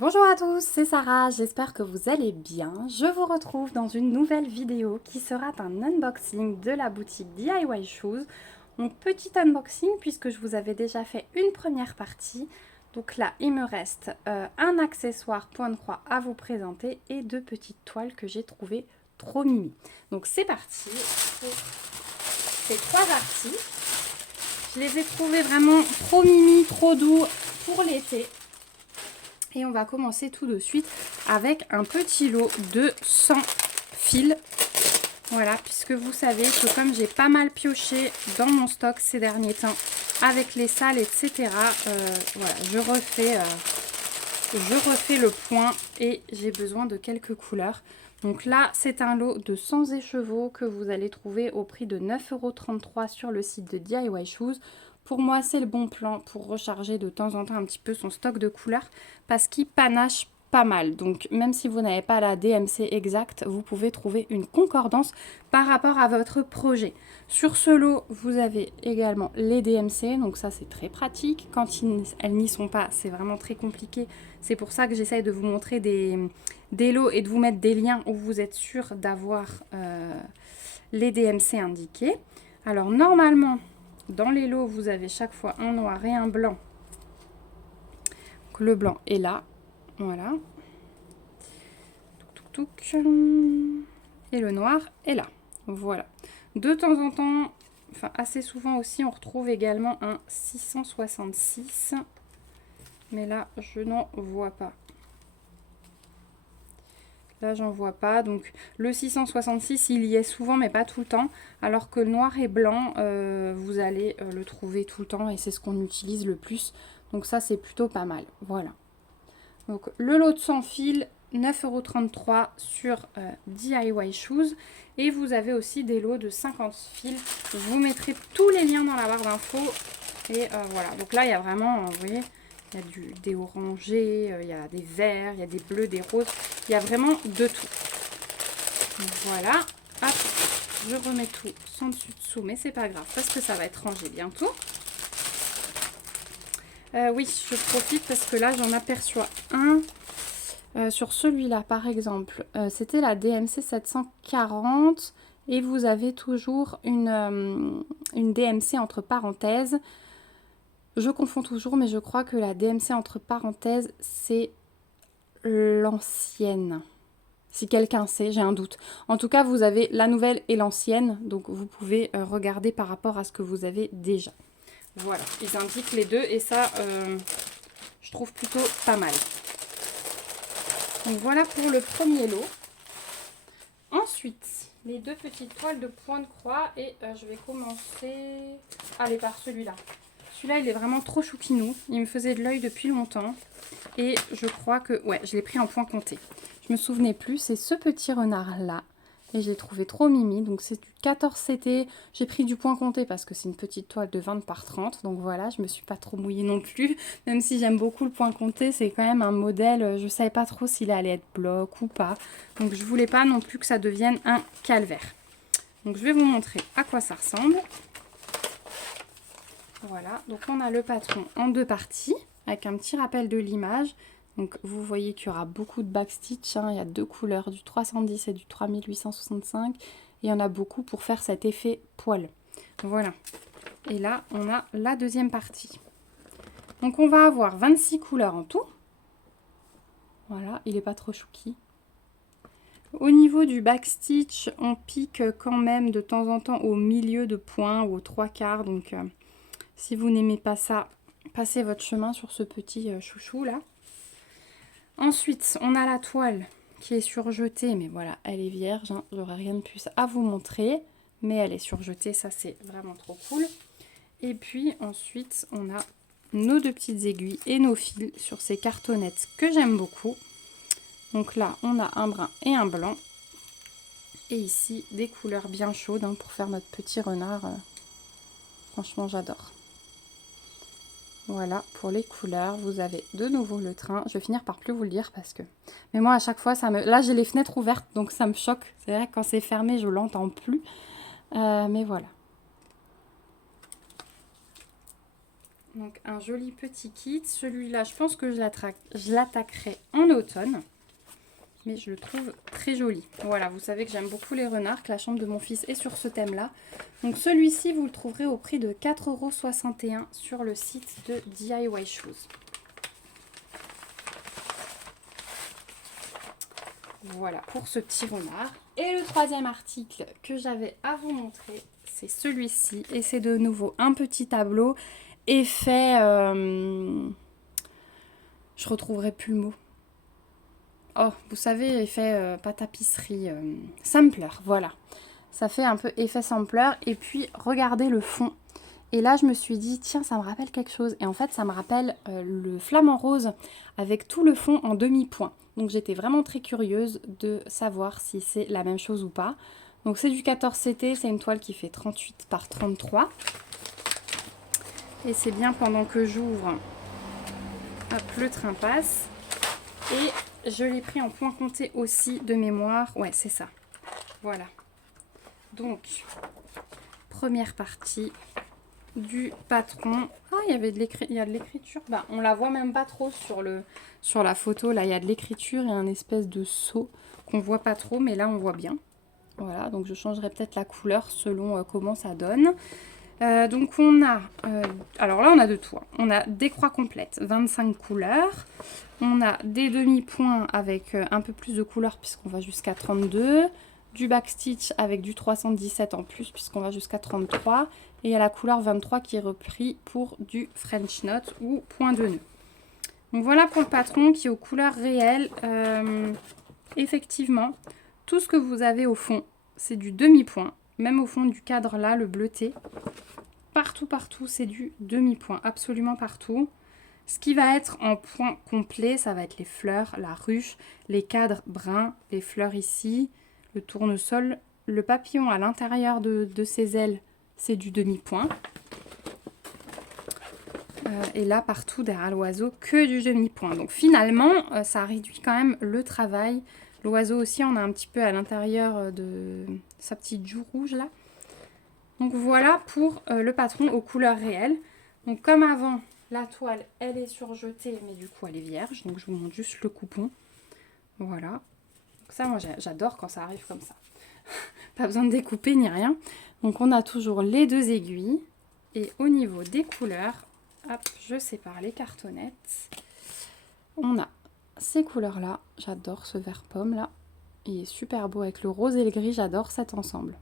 Bonjour à tous, c'est Sarah, j'espère que vous allez bien. Je vous retrouve dans une nouvelle vidéo qui sera un unboxing de la boutique DIY Shoes. Donc petit unboxing puisque je vous avais déjà fait une première partie. Donc là, il me reste un accessoire point de croix à vous présenter et deux petites toiles que j'ai trouvées trop mimi. Donc c'est parti pour ces trois parties. Je les ai trouvées vraiment trop mimi, trop doux pour l'été. Et on va commencer tout de suite avec un petit lot de 100 fils. Voilà, puisque vous savez que comme j'ai pas mal pioché dans mon stock ces derniers temps, avec les salles, etc., voilà, je refais le point et j'ai besoin de quelques couleurs. Donc là, c'est un lot de 100 écheveaux que vous allez trouver au prix de 9,33 € sur le site de DIY Shoes. Pour moi, c'est le bon plan pour recharger de temps en temps un petit peu son stock de couleurs parce qu'il panache pas mal. Donc même si vous n'avez pas la DMC exacte, vous pouvez trouver une concordance par rapport à votre projet. Sur ce lot, vous avez également les DMC, donc ça c'est très pratique. Quand elles n'y sont pas, c'est vraiment très compliqué. C'est pour ça que j'essaye de vous montrer des lots et de vous mettre des liens où vous êtes sûr d'avoir les DMC indiqués. Alors normalement, dans les lots, vous avez chaque fois un noir et un blanc. Donc, le blanc est là, voilà. Et le noir est là, voilà. De temps en temps, enfin assez souvent aussi, on retrouve également un 666. Mais là, je n'en vois pas. Là, j'en vois pas. Donc, le 666, il y est souvent, mais pas tout le temps. Alors que le noir et blanc, vous allez le trouver tout le temps. Et c'est ce qu'on utilise le plus. Donc, ça, c'est plutôt pas mal. Voilà. Donc, le lot de 100 fils, 9,33 € sur DIY Shoes. Et vous avez aussi des lots de 50 fils. Je vous mettrai tous les liens dans la barre d'infos. Et voilà. Donc là, il y a vraiment, vous voyez... Il y a des orangés, il y a des verts, il y a des bleus, des roses. Il y a vraiment de tout. Donc voilà. Hop, je remets tout sans dessus dessous, mais c'est pas grave parce que ça va être rangé bientôt. Oui, je profite parce que là, j'en aperçois un. Sur celui-là, par exemple, c'était la DMC 740 et vous avez toujours une DMC entre parenthèses. Je confonds toujours, mais je crois que la DMC entre parenthèses, c'est l'ancienne. Si quelqu'un sait, j'ai un doute. En tout cas, vous avez la nouvelle et l'ancienne, donc vous pouvez regarder par rapport à ce que vous avez déjà. Voilà, ils indiquent les deux et ça, je trouve plutôt pas mal. Donc voilà pour le premier lot. Ensuite, les deux petites toiles de point de croix et je vais commencer... Allez, par celui-là. Celui-là, il est vraiment trop choupinou. Il me faisait de l'œil depuis longtemps. Et je crois que... Ouais, je l'ai pris en point compté. Je me souvenais plus. C'est ce petit renard-là. Et je l'ai trouvé trop mimi. Donc, c'est du 14 CT. J'ai pris du point compté parce que c'est une petite toile de 20 par 30. Donc, voilà, je me suis pas trop mouillée non plus. Même si j'aime beaucoup le point compté, c'est quand même un modèle... Je savais pas trop s'il allait être bloc ou pas. Donc, je voulais pas non plus que ça devienne un calvaire. Donc, je vais vous montrer à quoi ça ressemble. Voilà, donc on a le patron en deux parties avec un petit rappel de l'image. Donc vous voyez qu'il y aura beaucoup de backstitch, hein. Il y a deux couleurs, du 310 et du 3865. Et il y en a beaucoup pour faire cet effet poil. Voilà. Et là, on a la deuxième partie. Donc on va avoir 26 couleurs en tout. Voilà, il n'est pas trop chouki. Au niveau du backstitch, on pique quand même de temps en temps au milieu de point ou aux trois quarts. Donc... si vous n'aimez pas ça, passez votre chemin sur ce petit chouchou là. Ensuite, on a la toile qui est surjetée, mais voilà, elle est vierge, hein. J'aurais rien de plus à vous montrer, mais elle est surjetée, ça c'est vraiment trop cool. Et puis ensuite, on a nos deux petites aiguilles et nos fils sur ces cartonnettes que j'aime beaucoup. Donc là, on a un brun et un blanc. Et ici, des couleurs bien chaudes, hein, pour faire notre petit renard. Franchement, j'adore. Voilà, pour les couleurs, vous avez de nouveau le train. Je vais finir par plus vous le dire parce que... Mais moi, à chaque fois, ça me... Là, j'ai les fenêtres ouvertes, donc ça me choque. C'est vrai que quand c'est fermé, je l'entends plus. Mais voilà. Donc un joli petit kit. Celui-là, je pense que je l'attaquerai en automne. Mais je le trouve très joli. Voilà, vous savez que j'aime beaucoup les renards, que la chambre de mon fils est sur ce thème-là. Donc celui-ci, vous le trouverez au prix de 4,61 € sur le site de DIY Shoes. Voilà pour ce petit renard. Et le troisième article que j'avais à vous montrer, c'est celui-ci. Et c'est de nouveau un petit tableau effet... je retrouverai plus le mot. Oh, vous savez, effet pas tapisserie, sampler, voilà. Ça fait un peu effet sampler. Et puis, regardez le fond. Et là, je me suis dit, tiens, ça me rappelle quelque chose. Et en fait, ça me rappelle le flamant rose avec tout le fond en demi-point. Donc, j'étais vraiment très curieuse de savoir si c'est la même chose ou pas. Donc, c'est du 14 CT. C'est une toile qui fait 38 par 33. Et c'est bien pendant que j'ouvre. Hop, le train passe. Et je l'ai pris en point compté aussi de mémoire. Ouais, c'est ça. Voilà. Donc, première partie du patron. Ah, il y a de l'écriture. Bah, on la voit même pas trop sur la photo. Là, il y a de l'écriture et un espèce de sceau qu'on voit pas trop. Mais là, on voit bien. Voilà, donc je changerai peut-être la couleur selon comment ça donne. Donc on a, alors là on a de tout, hein. On a des croix complètes, 25 couleurs. On a des demi-points avec un peu plus de couleurs puisqu'on va jusqu'à 32. Du backstitch avec du 317 en plus puisqu'on va jusqu'à 33. Et il y a la couleur 23 qui est repris pour du French knot ou point de nœud. Donc voilà pour le patron qui est aux couleurs réelles. Effectivement, tout ce que vous avez au fond, c'est du demi-point. Même au fond du cadre là, le bleuté. Partout, c'est du demi-point. Absolument partout. Ce qui va être en point complet, ça va être les fleurs, la ruche, les cadres bruns, les fleurs ici, le tournesol. Le papillon à l'intérieur de ses ailes, c'est du demi-point. Et là, partout derrière l'oiseau, que du demi-point. Donc finalement, ça réduit quand même le travail. L'oiseau aussi, on a un petit peu à l'intérieur de sa petite joue rouge là. Donc voilà pour le patron aux couleurs réelles. Donc comme avant, la toile, elle est surjetée, mais du coup, elle est vierge. Donc je vous montre juste le coupon. Voilà. Donc ça, moi, j'adore quand ça arrive comme ça. Pas besoin de découper ni rien. Donc on a toujours les deux aiguilles. Et au niveau des couleurs, hop, je sépare les cartonnettes. On a ces couleurs-là. J'adore ce vert pomme là. Il est super beau avec le rose et le gris. J'adore cet ensemble.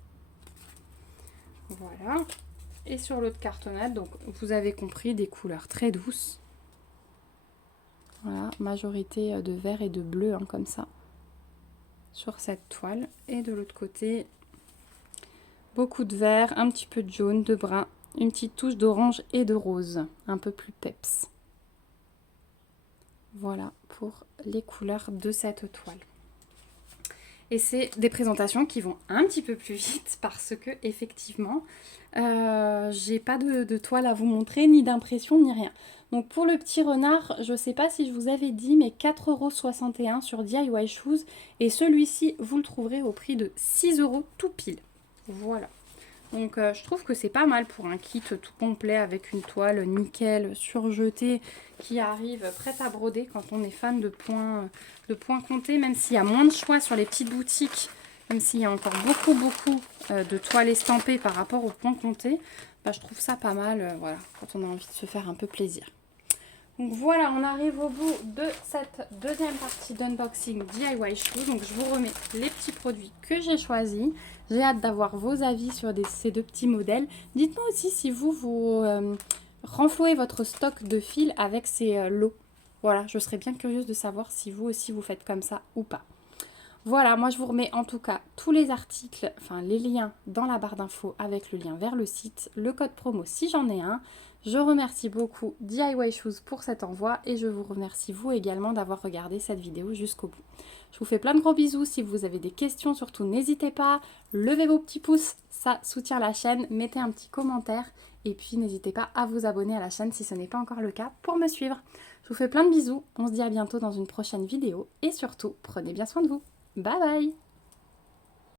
Voilà. Et sur l'autre cartonnette, donc vous avez compris, des couleurs très douces. Voilà, majorité de vert et de bleu, hein, comme ça. Sur cette toile. Et de l'autre côté, beaucoup de vert, un petit peu de jaune, de brun, une petite touche d'orange et de rose. Un peu plus peps. Voilà pour les couleurs de cette toile. Et c'est des présentations qui vont un petit peu plus vite parce que effectivement, j'ai pas de toile à vous montrer, ni d'impression, ni rien. Donc pour le petit renard, je sais pas si je vous avais dit, mais 4,61 € sur DIY Shoes. Et celui-ci, vous le trouverez au prix de 6 € tout pile. Voilà. Donc je trouve que c'est pas mal pour un kit tout complet avec une toile nickel surjetée qui arrive prête à broder quand on est fan de points comptés, même s'il y a moins de choix sur les petites boutiques, même s'il y a encore beaucoup de toiles estampées par rapport aux points comptés, bah, je trouve ça pas mal voilà, quand on a envie de se faire un peu plaisir. Donc voilà, on arrive au bout de cette deuxième partie d'unboxing DIY Shoes. Donc je vous remets les petits produits que j'ai choisis. J'ai hâte d'avoir vos avis sur ces deux petits modèles. Dites-moi aussi si vous renflouez votre stock de fils avec ces lots. Voilà, je serais bien curieuse de savoir si vous aussi vous faites comme ça ou pas. Voilà, moi je vous remets en tout cas tous les articles, enfin les liens dans la barre d'infos avec le lien vers le site, le code promo si j'en ai un. Je remercie beaucoup DIY Shoes pour cet envoi et je vous remercie vous également d'avoir regardé cette vidéo jusqu'au bout. Je vous fais plein de gros bisous. Si vous avez des questions, surtout n'hésitez pas. Levez vos petits pouces, ça soutient la chaîne. Mettez un petit commentaire et puis n'hésitez pas à vous abonner à la chaîne si ce n'est pas encore le cas pour me suivre. Je vous fais plein de bisous. On se dit à bientôt dans une prochaine vidéo et surtout, prenez bien soin de vous. Bye bye!